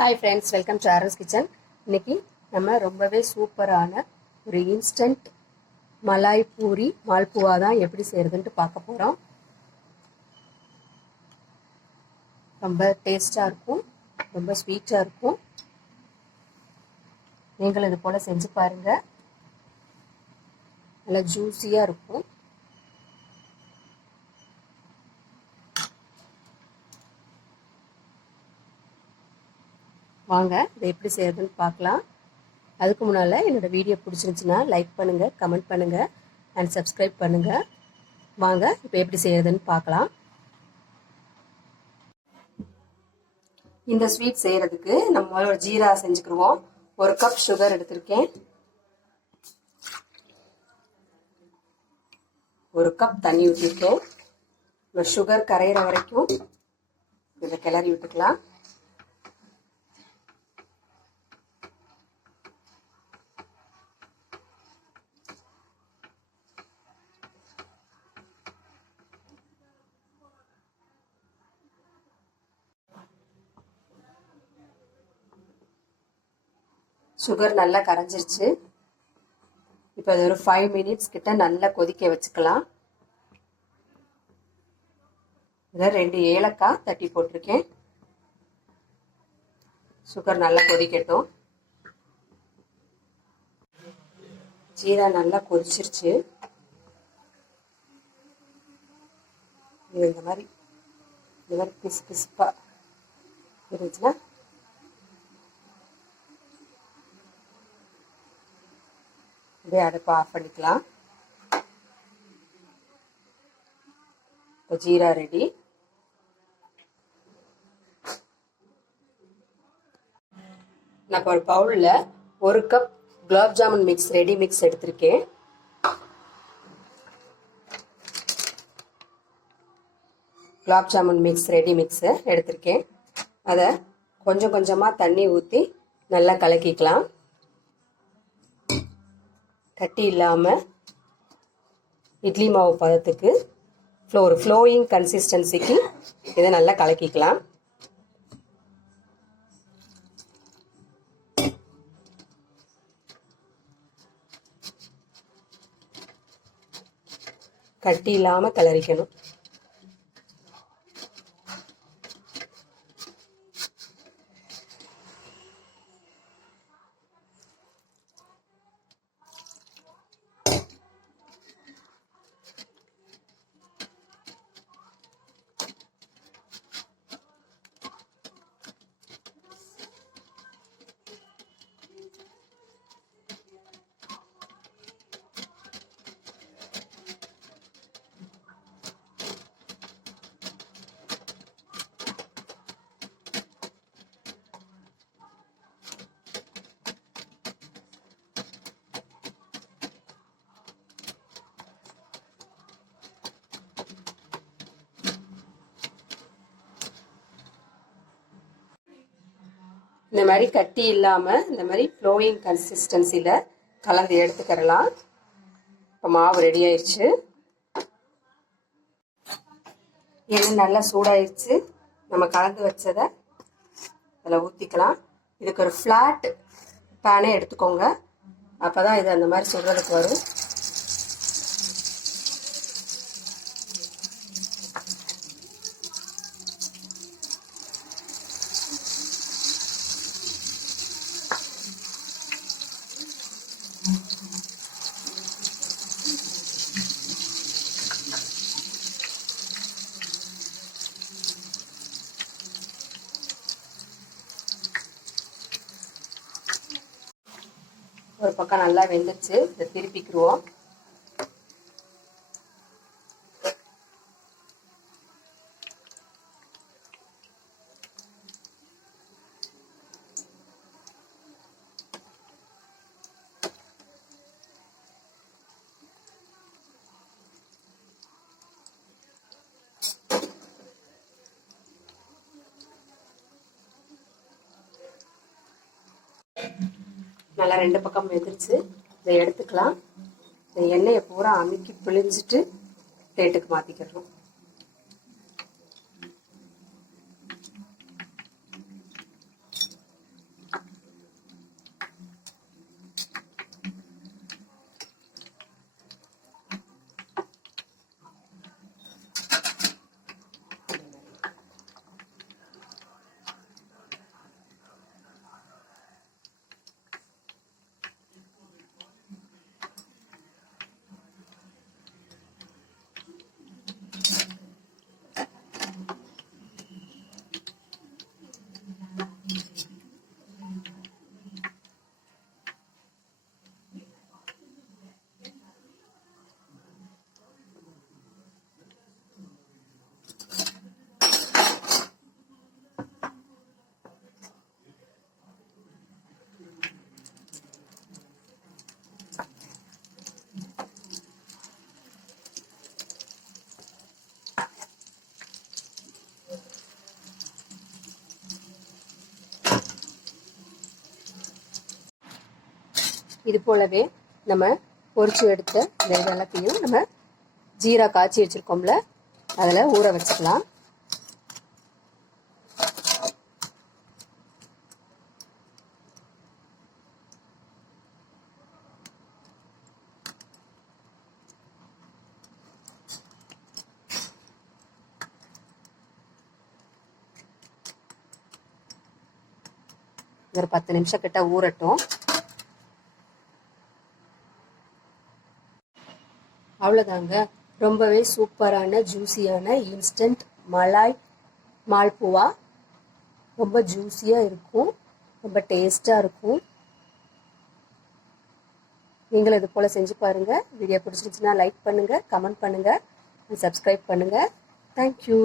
Hi friends welcome to Aaras kitchen இன்னைக்கு நம்ம ரொம்பவே சூப்பரான ஒரு இன்ஸ்டன்ட் மலாய் பூரி மால்புவா தான் எப்படி செய்யறதுன்ட்டு பார்க்க போகிறோம் ரொம்ப டேஸ்ட்டாக இருக்கும் ரொம்ப ஸ்வீட்டாக இருக்கும். நீங்கள் இது போல் செஞ்சு பாருங்கள் நல்லா ஜூஸியாக இருக்கும். வாங்க. இதை எப்படி செய்யறதுன்னு பார்க்கலாம். அதுக்கு முன்னால் என்னோடய வீடியோ பிடிச்சிருந்துச்சின்னா லைக் பண்ணுங்கள் கமெண்ட் பண்ணுங்கள் அண்ட் சப்ஸ்கிரைப் பண்ணுங்கள் வாங்க இப்போ எப்படி செய்கிறதுன்னு பார்க்கலாம். இந்த ஸ்வீட் செய்கிறதுக்கு நம்ம ஒரு ஜீரா செஞ்சுக்கிடுவோம். ஒரு கப் சுகர் எடுத்திருக்கேன். ஒரு கப் தண்ணி ஊற்றிருக்கேன் சுகர் கரையிற வரைக்கும் இதை கிளறி விட்டுக்கலாம். சுகர் நல்லா கரைஞ்சிருச்சு. இப்போ அது ஒரு ஃபைவ் மினிட்ஸ் கிட்ட நல்லா கொதிக்க வச்சுக்கலாம். இதில் ரெண்டு ஏலக்காய் தட்டி போட்டிருக்கேன். சுகர் நல்லா கொதிக்கட்டும். ஜீரா நல்லா கொதிச்சிருச்சு. இது இந்த மாதிரி இந்த மாதிரி பிசு பிசுப்பாக இருந்துச்சுன்னா அப்படியே அடுப்பை ஆஃப் பண்ணிக்கலாம். இப்போ ஜீரா ரெடி. நான் இப்போ ஒரு பவுலில் ஒரு cup gulab jamun mix ready mix எடுத்திருக்கேன். குலாப் ஜாமுன் மிக்ஸ் ரெடி மிக்ஸை எடுத்திருக்கேன். அதை கொஞ்சம் கொஞ்சமாக தண்ணி ஊற்றி நல்லா கலக்கிக்கலாம். கட்டி இல்லாமல் இட்லி மாவு பதத்துக்கு ஃப்ளோ ஒரு ஃப்ளோயிங் கன்சிஸ்டன்சிக்கு இதை நல்லா கலக்கிக்கலாம். கட்டி இல்லாமல் கிளறிக்கணும் இந்த மாதிரி கட்டி இல்லாமல் இந்த மாதிரி ஃப்ளோயிங் கன்சிஸ்டன்சியில் கலந்து எடுத்துக்கிறலாம். இப்போ மாவு ரெடி ஆயிடுச்சு. எண்ணெய் நல்லா சூடாயிடுச்சு. நம்ம கலந்து வச்சதை அதில் ஊற்றிக்கலாம் இதுக்கு ஒரு ஃப்ளாட் பேனே எடுத்துக்கோங்க. அப்போ தான் இது அந்த மாதிரி சுடுறதுக்கு வரும். ஒரு பக்கம் நல்லா வெந்துச்சு இதை திருப்பிக்கிடுவோம் நல்லா ரெண்டு பக்கம் வெந்துருச்சு. இதை எடுத்துக்கலாம். இந்த எண்ணெயை பூரா அமுக்கி பிழிஞ்சிட்டு பிளேட்டுக்கு மாற்றிக்கிறோம் இது போலவே நம்ம பொரிச்சு எடுத்த இந்த எல்லாத்தையும் நம்ம ஜீரா காய்ச்சி வச்சுருக்கோம்ல அதில் ஊற வச்சுக்கலாம். ஒரு பத்து நிமிஷம் கிட்ட ஊறட்டும். அவ்வளோதாங்க ரொம்பவே சூப்பரான ஜூஸியான இன்ஸ்டன்ட் மலாய் மால்புவா ரொம்ப ஜூஸியாக இருக்கும். ரொம்ப டேஸ்ட்டாக இருக்கும். நீங்களும் இது போல் செஞ்சு பாருங்கள் வீடியோ பிடிச்சிருந்துச்சுன்னா லைக் பண்ணுங்கள் கமெண்ட் பண்ணுங்கள் சப்ஸ்கிரைப் பண்ணுங்கள் தேங்க்யூ